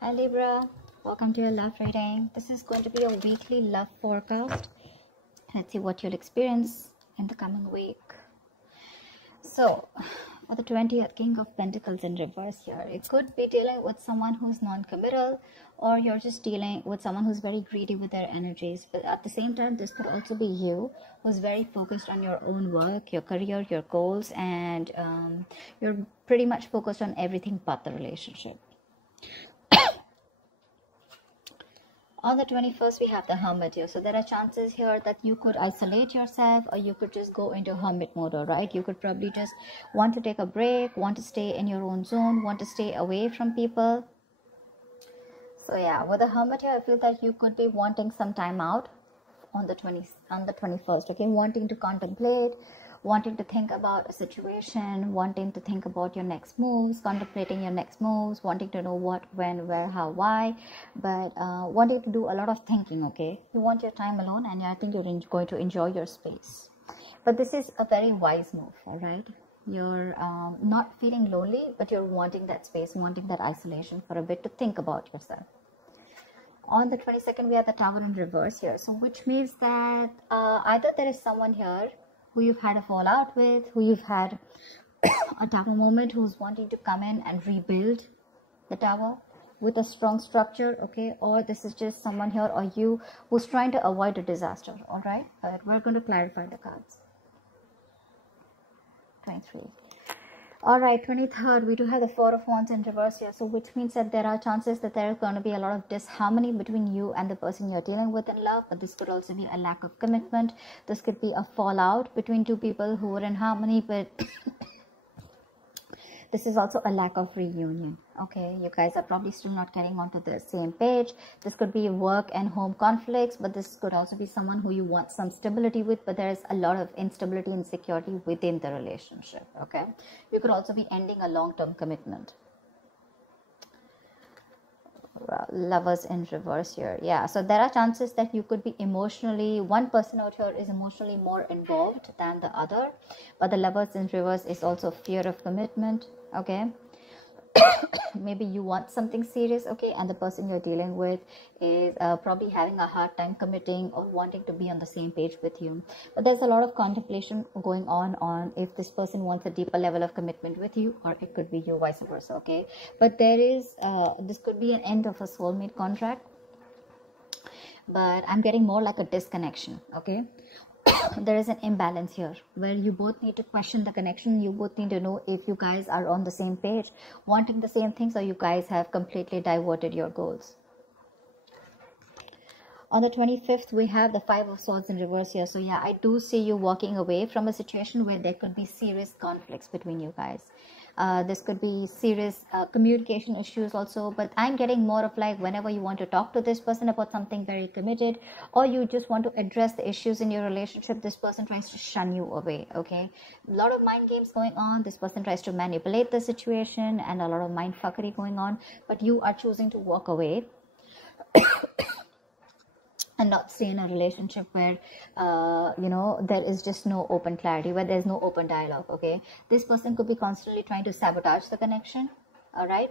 Hi Libra, welcome to your love reading. This is going to be a weekly love forecast. Let's see what you'll experience in the coming week. So, for the 20th King of Pentacles in reverse here, it could be dealing with someone who's non-committal, or you're just dealing with someone who's very greedy with their energies. But at the same time, this could also be you who's very focused on your own work, your career, your goals, and you're pretty much focused on everything but the relationship. On the 21st, we have the Hermit here. So there are chances here that you could isolate yourself, or you could just go into Hermit mode, all right? You could probably just want to take a break, want to stay in your own zone, want to stay away from people. So yeah, with the Hermit here, I feel that you could be wanting some time out on the 21st, okay? Wanting to contemplate, wanting to think about a situation, wanting to think about your next moves, contemplating your next moves, wanting to know what, when, where, how, why, but wanting to do a lot of thinking, okay? You want your time alone, and I think you're going to enjoy your space. But this is a very wise move, all right? You're not feeling lonely, but you're wanting that space, wanting that isolation for a bit to think about yourself. On the 22nd, we have the Tower in reverse here. So which means that either there is someone here who you've had a fallout with, who you've had a tower moment, who's wanting to come in and rebuild the tower with a strong structure, okay? Or this is just someone here or you who's trying to avoid a disaster, all right? But we're going to clarify the cards. 23. All right, 23rd, we do have the Four of Wands in reverse here. So which means that there are chances that there is going to be a lot of disharmony between you and the person you're dealing with in love. But this could also be a lack of commitment. This could be a fallout between two people who are in harmony, but this is also a lack of reunion, okay? You guys are probably still not getting onto the same page. This could be work and home conflicts, but this could also be someone who you want some stability with, but there is a lot of instability and insecurity within the relationship, okay? You could also be ending a long-term commitment. Lovers in reverse here. Yeah, so there are chances that you could be emotionally, one person out here is emotionally more involved than the other, but the Lovers in reverse is also fear of commitment, okay? Maybe you want something serious, okay, and the person you're dealing with is probably having a hard time committing or wanting to be on the same page with you. But there's a lot of contemplation going on if this person wants a deeper level of commitment with you, or it could be you, vice versa, okay? But there is this could be an end of a soulmate contract, but I'm getting more like a disconnection, okay? There is an imbalance here where you both need to question the connection. You both need to know if you guys are on the same page, wanting the same things, or you guys have completely diverted your goals. On the 25th, we have the Five of Swords in reverse here. So yeah, I do see you walking away from a situation where there could be serious conflicts between you guys. This could be serious communication issues also, but I'm getting more of like whenever you want to talk to this person about something very committed, or you just want to address the issues in your relationship, this person tries to shun you away, okay? A lot of mind games going on. This person tries to manipulate the situation and a lot of mind fuckery going on, but you are choosing to walk away and not stay in a relationship where you know, there is just no open clarity, where there's no open dialogue, okay? This person could be constantly trying to sabotage the connection, all right?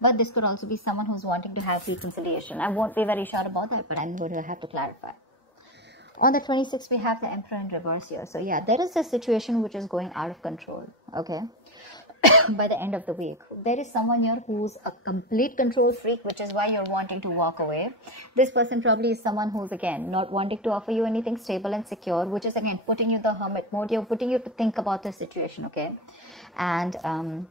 But this could also be someone who's wanting to have reconciliation. I won't be very sure about that, but I'm going to have to clarify. On the 26th, we have the Emperor in reverse here. So yeah, there is a situation which is going out of control, okay? By the end of the week, there is someone here who's a complete control freak, which is why you're wanting to walk away. This person probably is someone who's again not wanting to offer you anything stable and secure, which is again putting you in the hermit mode. You're putting you to think about the situation, okay? And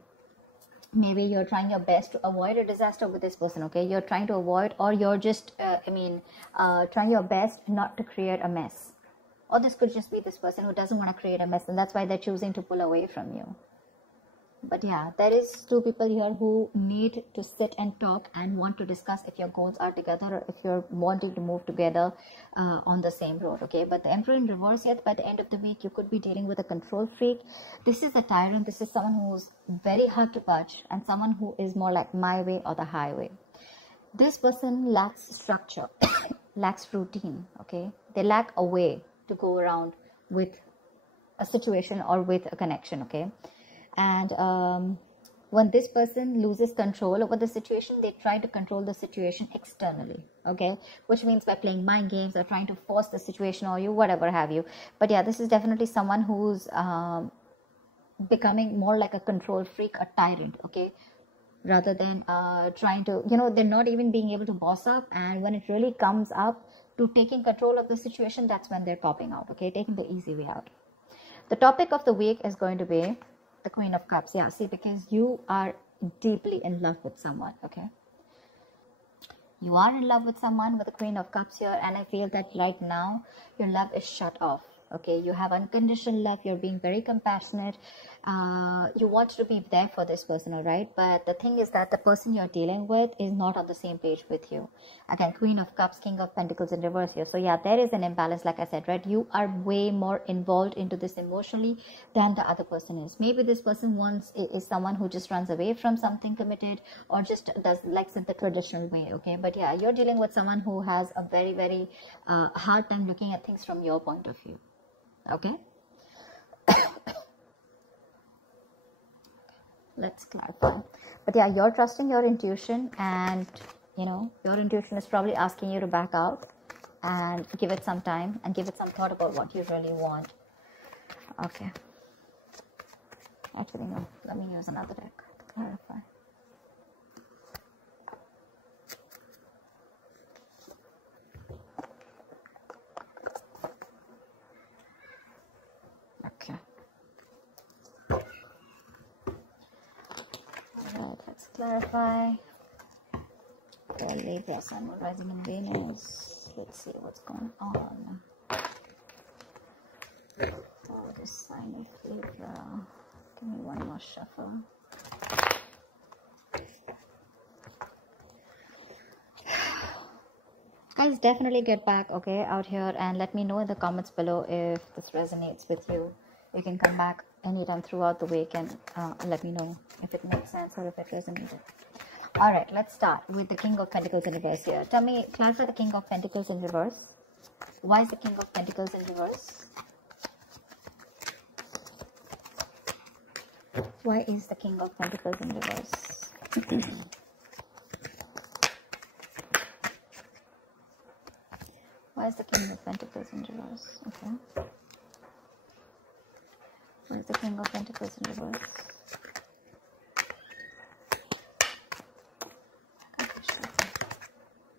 maybe you're trying your best to avoid a disaster with this person, okay? You're trying to avoid, or you're just trying your best not to create a mess. Or this could just be this person who doesn't want to create a mess, and that's why they're choosing to pull away from you. But yeah, there is two people here who need to sit and talk and want to discuss if your goals are together, or if you're wanting to move together on the same road, okay? But the Emperor in reverse yet, by the end of the week, you could be dealing with a control freak. This is a tyrant. This is someone who's very hard to touch, and someone who is more like my way or the highway. This person lacks structure, lacks routine, okay? They lack a way to go around with a situation or with a connection, okay? And When this person loses control over the situation, they try to control the situation externally, okay, which means by playing mind games or trying to force the situation or you, whatever have you. But yeah, this is definitely someone who's becoming more like a control freak, a tyrant, okay, rather than trying to, you know, they're not even being able to boss up. And when it really comes up to taking control of the situation, that's when they're popping out, okay, taking the easy way out. The topic of the week is going to be the Queen of Cups. Yeah, see, because you are deeply in love with someone, okay? You are in love with someone with the Queen of Cups here, and I feel that right now your love is shut off, okay? You have unconditional love. You're being very compassionate. You want to be there for this person, all right? But the thing is that the person you're dealing with is not on the same page with you. Again, Queen of Cups, King of Pentacles in reverse here. So yeah, there is an imbalance, like I said, right? You are way more involved into this emotionally than the other person is. Maybe this person is someone who just runs away from something committed, or just likes it the traditional way, okay? But yeah, you're dealing with someone who has a very, very hard time looking at things from your point of view, okay? Let's clarify. But yeah, you're trusting your intuition, and you know, your intuition is probably asking you to back out and give it some time and give it some thought about what you really want. Okay. Actually, no. Let me use another deck to clarify. Okay. Alright, let's clarify. For Libra, Sun, Moon, Rising, and Venus. Let's see what's going on. Oh, this sign of Libra. Give me one more shuffle. Guys, definitely get back, okay, out here, and let me know in the comments below if this resonates with you. You can come back anytime throughout the week and let me know if it makes sense or if it resonated. All right, let's start with the King of Pentacles in reverse here. Tell me, clarify the King of Pentacles in reverse. Why is the King of Pentacles in reverse? Why is the King of Pentacles in reverse? Why is the King of Pentacles in reverse? Okay. Why is the King of Pentacles in reverse?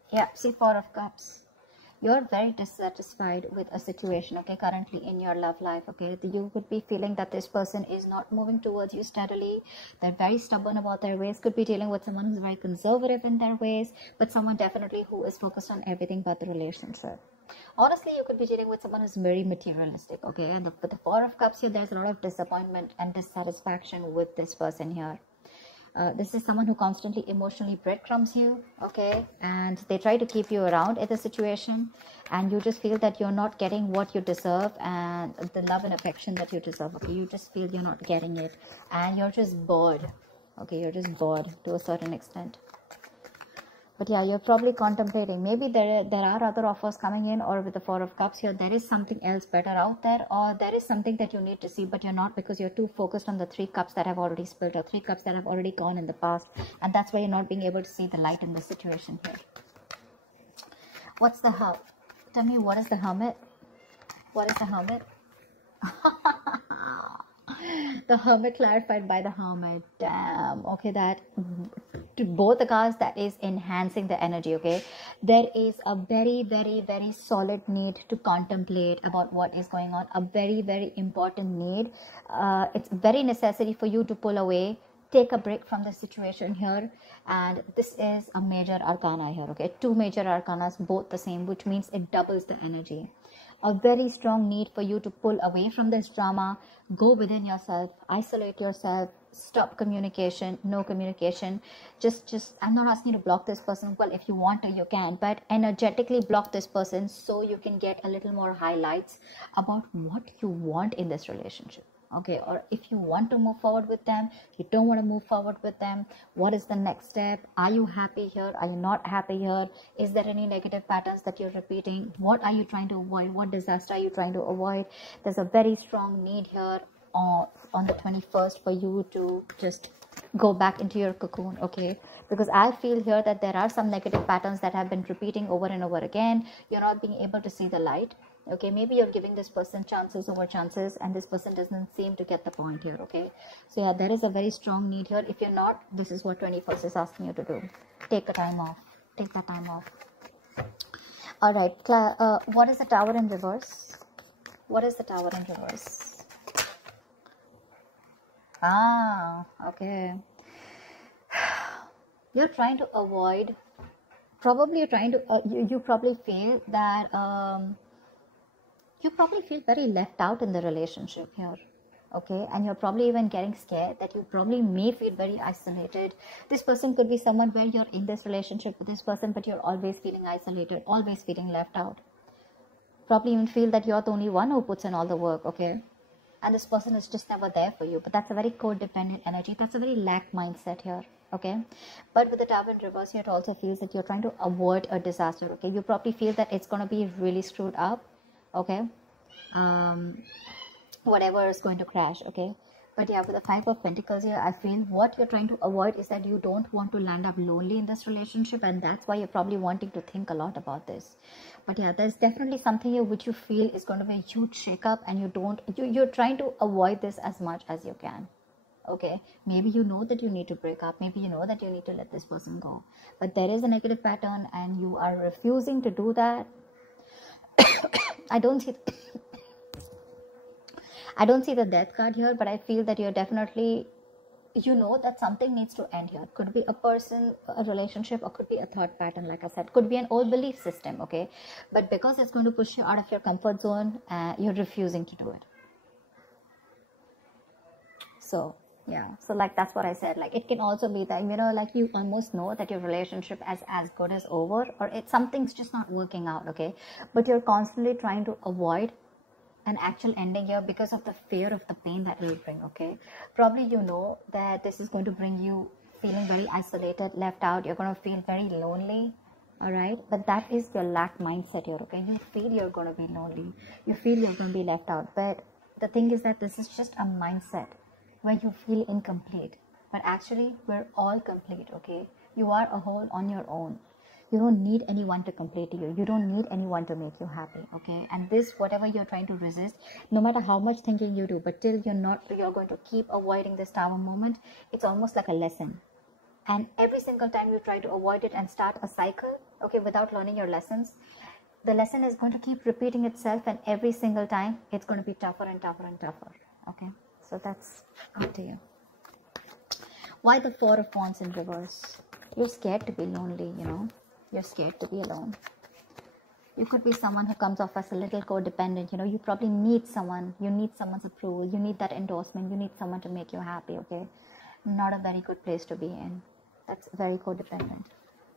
Yeah, see, Four of Cups. You're very dissatisfied with a situation, okay, currently in your love life, okay? You could be feeling that this person is not moving towards you steadily. They're very stubborn about their ways. Could be dealing with someone who's very conservative in their ways, but someone definitely who is focused on everything but the relationship. Honestly, you could be dealing with someone who's very materialistic, okay? And with the Four of Cups here, there's a lot of disappointment and dissatisfaction with this person here. This is someone who constantly emotionally breadcrumbs you, okay, and they try to keep you around in the situation, and you just feel that you're not getting what you deserve and the love and affection that you deserve, okay? You just feel you're not getting it, and you're just bored, okay? You're just bored to a certain extent. But yeah, you're probably contemplating. Maybe there are other offers coming in, or with the Four of Cups here, there is something else better out there, or there is something that you need to see, but you're not, because you're too focused on the Three Cups that have already spilled, or Three Cups that have already gone in the past. And that's why you're not being able to see the light in the situation here. What's the Hermit? Tell me, what is the Hermit? What is the Hermit? The Hermit clarified by the Hermit. Damn. Okay, that to both the cards, that is enhancing the energy, okay? There is a very, very, very solid need to contemplate about what is going on. A very, very important need. It's very necessary for you to pull away, take a break from the situation here. And this is a major arcana here, okay? Two major arcanas, both the same, which means it doubles the energy. A very strong need for you to pull away from this drama, go within yourself, isolate yourself, stop communication, no communication. Just I'm not asking you to block this person. Well, if you want to, you can, but energetically block this person so you can get a little more highlights about what you want in this relationship, okay? Or if you want to move forward with them, you don't want to move forward with them, what is the next step? Are you happy here? Are you not happy here? Is there any negative patterns that you're repeating? What are you trying to avoid? What disaster are you trying to avoid? There's a very strong need here on the 21st for you to just go back into your cocoon, okay? Because I feel here that there are some negative patterns that have been repeating over and over again. You're not being able to see the light, okay? Maybe you're giving this person chances over chances, and this person doesn't seem to get the point here, okay? So yeah, there is a very strong need here. If you're not, this is what 21st is asking you to do. Take a time off. Take that time off. All right, what is the Tower in reverse? What is the Tower in reverse? Ah, okay. You're trying to avoid, probably you're trying to, you probably feel that, you probably feel very left out in the relationship here, okay? And you're probably even getting scared that you probably may feel very isolated. This person could be someone where you're in this relationship with this person, but you're always feeling isolated, always feeling left out. Probably even feel that you're the only one who puts in all the work, okay? And this person is just never there for you. But that's a very codependent energy. That's a very lack mindset here, okay? But with the Tower in reverse here, it also feels that you're trying to avoid a disaster, okay? You probably feel that it's going to be really screwed up, okay? Whatever is going to crash, okay? But yeah, with the Five of Pentacles here, I feel what you're trying to avoid is that you don't want to land up lonely in this relationship, and that's why you're probably wanting to think a lot about this. But yeah, there's definitely something here which you feel is going to be a huge shakeup, and you're trying to avoid this as much as you can. Okay, maybe you know that you need to break up, maybe you know that you need to let this person go, but there is a negative pattern and you are refusing to do that. I don't see the Death card here, but I feel that you're definitely, you know that something needs to end here. Could be a person, a relationship, or could be a thought pattern, like I said. Could be an old belief system, okay? But because it's going to push you out of your comfort zone, you're refusing to do it. So, yeah. So, like, that's what I said. Like, it can also be that, you know, like you almost know that your relationship is as good as over, or something's just not working out, okay? But you're constantly trying to avoid an actual ending here because of the fear of the pain that will bring, okay? Probably you know that this is going to bring you feeling very isolated, left out. You're going to feel very lonely, all right? But that is your lack mindset here, okay? You feel you're going to be lonely. You feel you're going to be left out. But the thing is that this is just a mindset where you feel incomplete. But actually, we're all complete, okay? You are a whole on your own. You don't need anyone to complete you. You don't need anyone to make you happy, okay? And this, whatever you're trying to resist, no matter how much thinking you do, but till you're going to keep avoiding this Tower moment, it's almost like a lesson. And every single time you try to avoid it and start a cycle, okay, without learning your lessons, the lesson is going to keep repeating itself, and every single time, it's going to be tougher and tougher and tougher, okay? So that's up to you. Why the Four of Wands in reverse? You're scared to be lonely, you know? You're scared to be alone. You could be someone who comes off as a little codependent. You know, you probably need someone. You need someone's approval. You need that endorsement. You need someone to make you happy, okay? Not a very good place to be in. That's very codependent.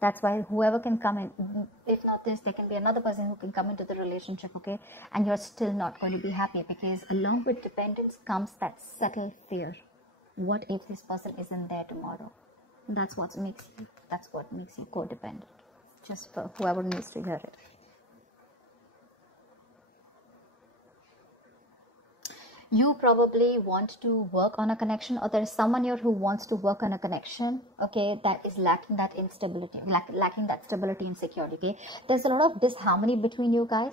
That's why whoever can come in, if not this, there can be another person who can come into the relationship, okay? And you're still not going to be happy, because along with dependence comes that subtle fear. What if this person isn't there tomorrow? That's what makes you codependent. Just for whoever needs to hear it. You probably want to work on a connection, or there's someone here who wants to work on a connection, okay, that is lacking that instability, lacking that stability and security, okay? There's a lot of disharmony between you guys.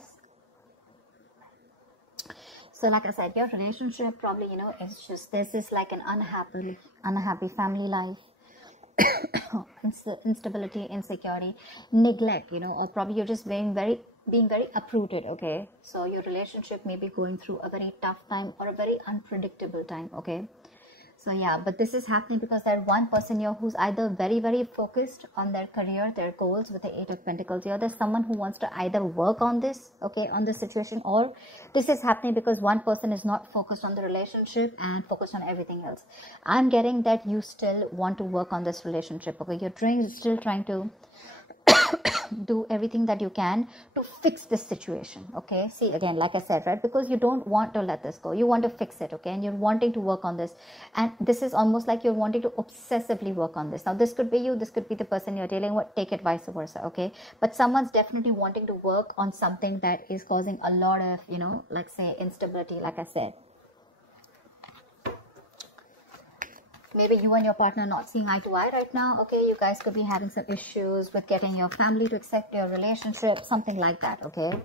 So like I said, your relationship probably, you know, it's just, this is like an unhappy family life. Instability, insecurity, neglect, you know, or probably you're just being very uprooted, okay? So your relationship may be going through a very tough time or a very unpredictable time, okay? So yeah, but this is happening because there's one person here who's either very, very focused on their career, their goals with the Eight of Pentacles here. There's someone who wants to either work on this, okay, on this situation, or this is happening because one person is not focused on the relationship and focused on everything else. I'm getting that you still want to work on this relationship, okay? You're still trying to do everything that you can to fix this situation, okay? See, again, like I said, right, because you don't want to let this go, you want to fix it, okay? And you're wanting to work on this, and this is almost like you're wanting to obsessively work on this. Now this could be you, this could be the person you're dealing with, take it vice versa, okay? But someone's definitely wanting to work on something that is causing a lot of, you know, like say instability, like I said. Maybe you and your partner not seeing eye to eye right now. Okay, you guys could be having some issues with getting your family to accept your relationship, something like that. Okay,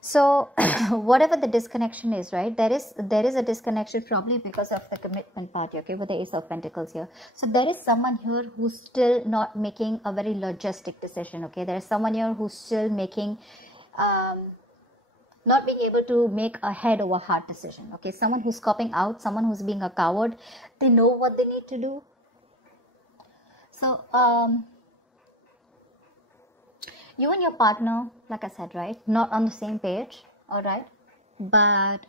so whatever the disconnection is, right, there is a disconnection probably because of the commitment part, okay, with the Ace of Pentacles here. So there is someone here who's still not making a very logistic decision. Okay, there is someone here who's still making not being able to make a head over heart decision. Okay, someone who's copping out, someone who's being a coward. They know what they need to do. So you and your partner, like I said, right, not on the same page. All right, but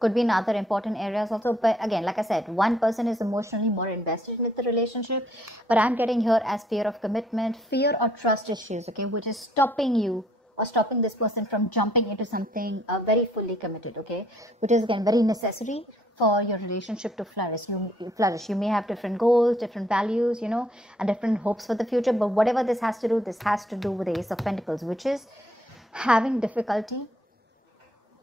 could be in other important areas also. But again, like I said, one person is emotionally more invested with the relationship, but I'm getting here as fear of commitment, fear or trust issues, okay, which is stopping you or stopping this person from jumping into something very fully committed, okay, which is again very necessary for your relationship to flourish. You may have different goals, different values, you know, and different hopes for the future, but whatever this has to do with the Ace of Pentacles, which is having difficulty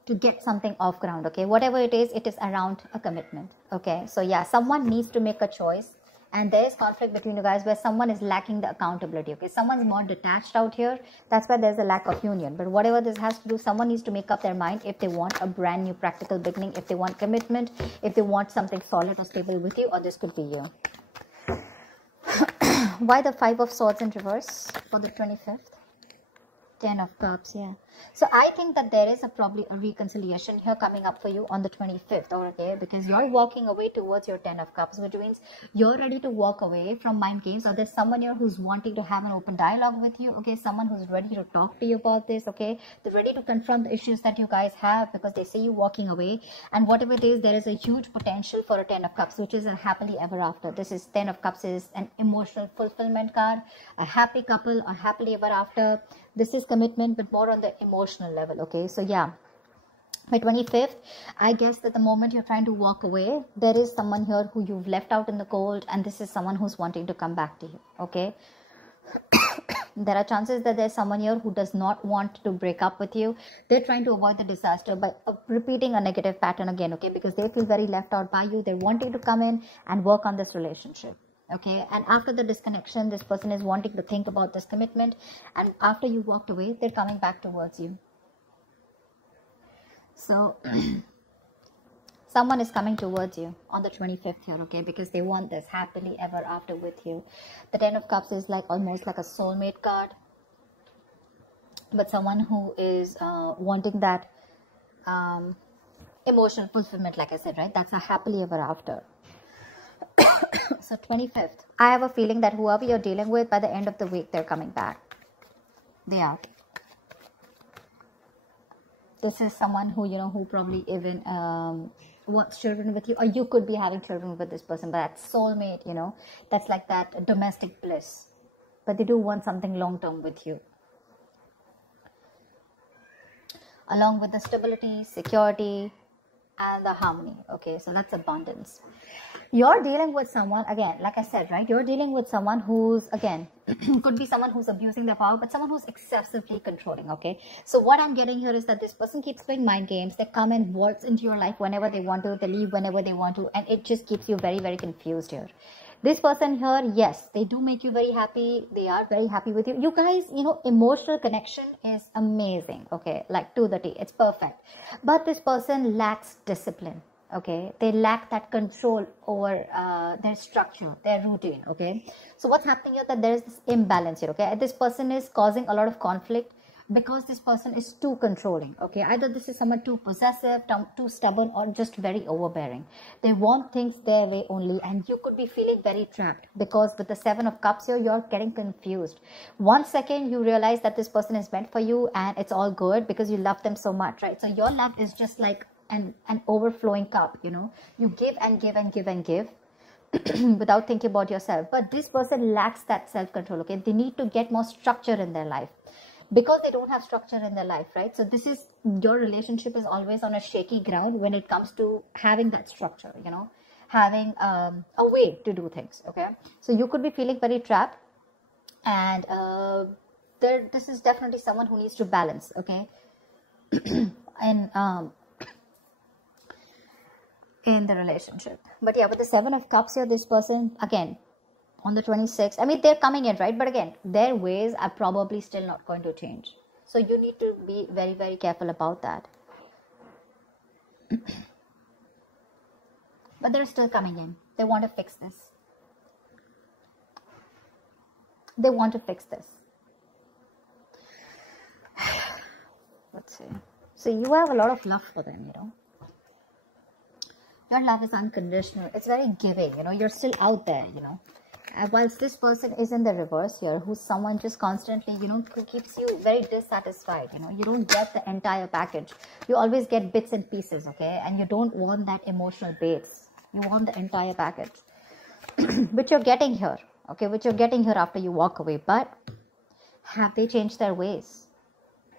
to get something off ground. Okay, whatever it is around a commitment. Okay, so yeah, someone needs to make a choice, and there is conflict between you guys where someone is lacking the accountability. Okay, someone's more detached out here. That's why there's a lack of union. But whatever this has to do, someone needs to make up their mind if they want a brand new practical beginning, if they want commitment, if they want something solid or stable with you, or this could be you. Why the 5 of Swords in reverse for the 25th? 10 of Cups, yeah. So I think that there is probably a reconciliation here coming up for you on the 25th, okay, because you're walking away towards your 10 of Cups, which means you're ready to walk away from mind games, or there's someone here who's wanting to have an open dialogue with you, okay, someone who's ready to talk to you about this, okay, they're ready to confront the issues that you guys have because they see you walking away, and whatever it is, there is a huge potential for a 10 of Cups, which is a happily ever after. This is 10 of Cups is an emotional fulfillment card, a happy couple or happily ever after. This is commitment, but more on the emotional level, okay? So yeah, by 25th, I guess that the moment you're trying to walk away, there is someone here who you've left out in the cold, and this is someone who's wanting to come back to you, okay? There are chances that there's someone here who does not want to break up with you. They're trying to avoid the disaster by repeating a negative pattern again, okay? Because they feel very left out by you. They're wanting to come in and work on this relationship. Okay, and after the disconnection, this person is wanting to think about this commitment, and after you walked away, they're coming back towards you. So someone is coming towards you on the 25th here, okay, because they want this happily ever after with you. The 10 of Cups is like almost like a soulmate card, but someone who is wanting that emotional fulfillment, like I said, right? That's a happily ever after. So 25th, I have a feeling that whoever you're dealing with, by the end of the week, they're coming back. They are. This is someone who, you know, who probably even wants children with you, or you could be having children with this person, but that's soulmate, you know, that's like that domestic bliss, but they do want something long-term with you, along with the stability, security, and the harmony. Okay, so that's abundance. You're dealing with someone, again, like I said, right, you're dealing with someone who's, again, could be someone who's abusing their power, but someone who's excessively controlling, okay? So what I'm getting here is that this person keeps playing mind games. They come and waltz into your life whenever they want to, they leave whenever they want to, and it just keeps you very, very confused here. This person here, yes, they do make you very happy. They are very happy with you. You guys, you know, emotional connection is amazing, okay, like to the T. It's perfect. But this person lacks discipline, okay? They lack that control over their structure, their routine, okay? So what's happening here, that there is this imbalance here, okay? This person is causing a lot of conflict because this person is too controlling, okay? Either this is someone too possessive, too stubborn, or just very overbearing. They want things their way only, and you could be feeling very trapped because with the 7 of Cups here, you're getting confused. 1 second, you realize that this person is meant for you and it's all good because you love them so much, right? So your love is just like an overflowing cup, you know? You give and give and give and give without thinking about yourself. But this person lacks that self-control, okay? They need to get more structure in their life, because they don't have structure in their life, right? So this is, your relationship is always on a shaky ground when it comes to having that structure, you know, having a way to do things, okay? So you could be feeling very trapped, and this is definitely someone who needs to balance, okay? And in the relationship. But yeah, with the Seven of Cups here, this person, again, on the 26th, I mean, they're coming in, right? But again, their ways are probably still not going to change. So you need to be very, very careful about that. But they're still coming in. They want to fix this. They want to fix this. Let's see. So you have a lot of love for them, you know. Your love is unconditional. It's very giving, you know. You're still out there, you know. Whilst this person is in the reverse here, who's someone just constantly, you know, who keeps you very dissatisfied, you know. You don't get the entire package. You always get bits and pieces, okay? And you don't want that emotional base. You want the entire package. Which you're getting here, okay? Which you're getting here after you walk away. But have they changed their ways?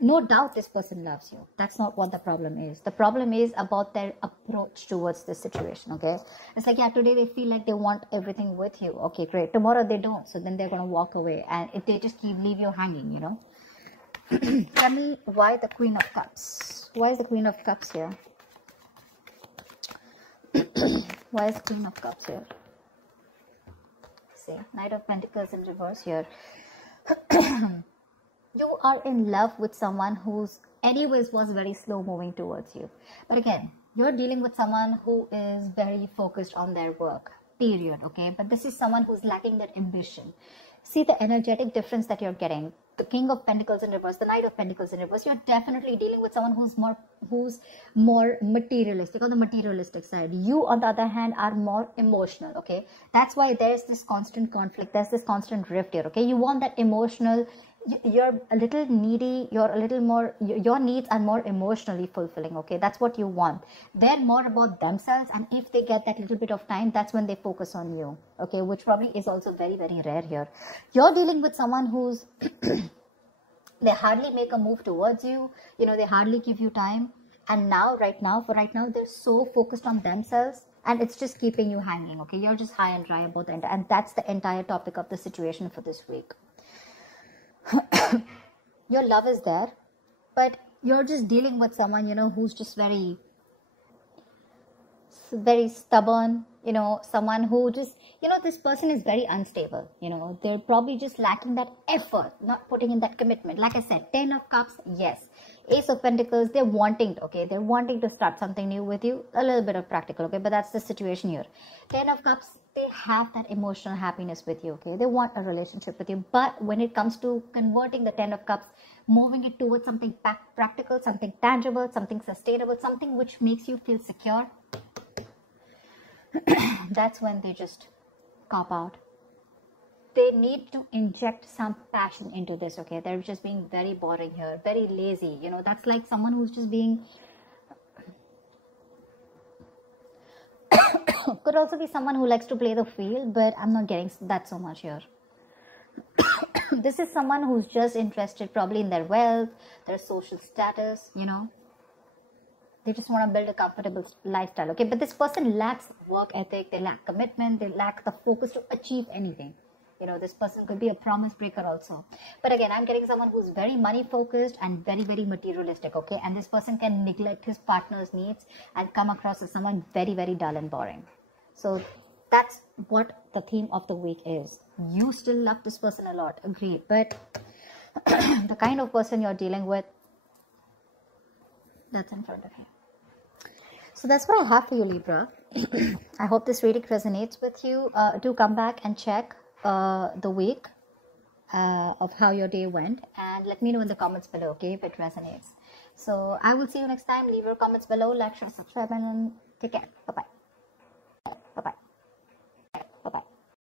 No doubt this person loves you. That's not what the problem is. The problem is about their approach towards this situation, okay? It's like, yeah, today they feel like they want everything with you. Okay, great. Tomorrow they don't. So then they're going to walk away. And if they just leave you hanging, you know? Tell me why the Queen of Cups. Why is the Queen of Cups here? Why is the Queen of Cups here? See, Knight of Pentacles in reverse here. You are in love with someone who's anyways was very slow moving towards you. But again, you're dealing with someone who is very focused on their work, period, okay? But this is someone who's lacking that ambition. See the energetic difference that you're getting. The King of Pentacles in reverse, the Knight of Pentacles in reverse. You're definitely dealing with someone who's more materialistic, on the materialistic side. You, on the other hand, are more emotional, okay? That's why there's this constant conflict. There's this constant rift here, okay? You want that emotional. You're a little needy, you're a little more, your needs are more emotionally fulfilling, okay? That's what you want. They're more about themselves, and if they get that little bit of time, that's when they focus on you, okay? Which probably is also very, very rare here. You're dealing with someone who's they hardly make a move towards you, you know, they hardly give you time, and now, right now, they're so focused on themselves, and it's just keeping you hanging, okay? You're just high and dry about the and that's the entire topic of the situation for this week. Your love is there, but you're just dealing with someone, you know, who's just very stubborn, you know, someone who just, you know, this person is very unstable, you know, they're probably just lacking that effort, not putting in that commitment. Like I said, 10 of Cups, yes. Ace of Pentacles, they're wanting, okay, they're wanting to start something new with you, a little bit of practical, okay, but that's the situation here. 10 of Cups, they have that emotional happiness with you, okay, they want a relationship with you, but when it comes to converting the 10 of Cups, moving it towards something practical, something tangible, something sustainable, something which makes you feel secure, that's when they just cop out. They need to inject some passion into this, okay? They're just being very boring here, very lazy, you know. That's like someone who's just being could also be someone who likes to play the field, but I'm not getting that so much here. This is someone who's just interested probably in their wealth, their social status, you know. They just want to build a comfortable lifestyle, okay? But this person lacks work ethic, they lack commitment, they lack the focus to achieve anything. You know, this person could be a promise breaker also. But again, I'm getting someone who's very money focused and very, very materialistic, okay? And this person can neglect his partner's needs and come across as someone very, very dull and boring. So that's what the theme of the week is. You still love this person a lot, agreed. But the kind of person you're dealing with, that's in front of you. So that's what I have for you, Libra. I hope this reading resonates with you. Do come back and check the week of how your day went, and let me know in the comments below, okay, if it resonates. So I will see you next time. Leave your comments below, like, share, subscribe, and take care. Bye bye.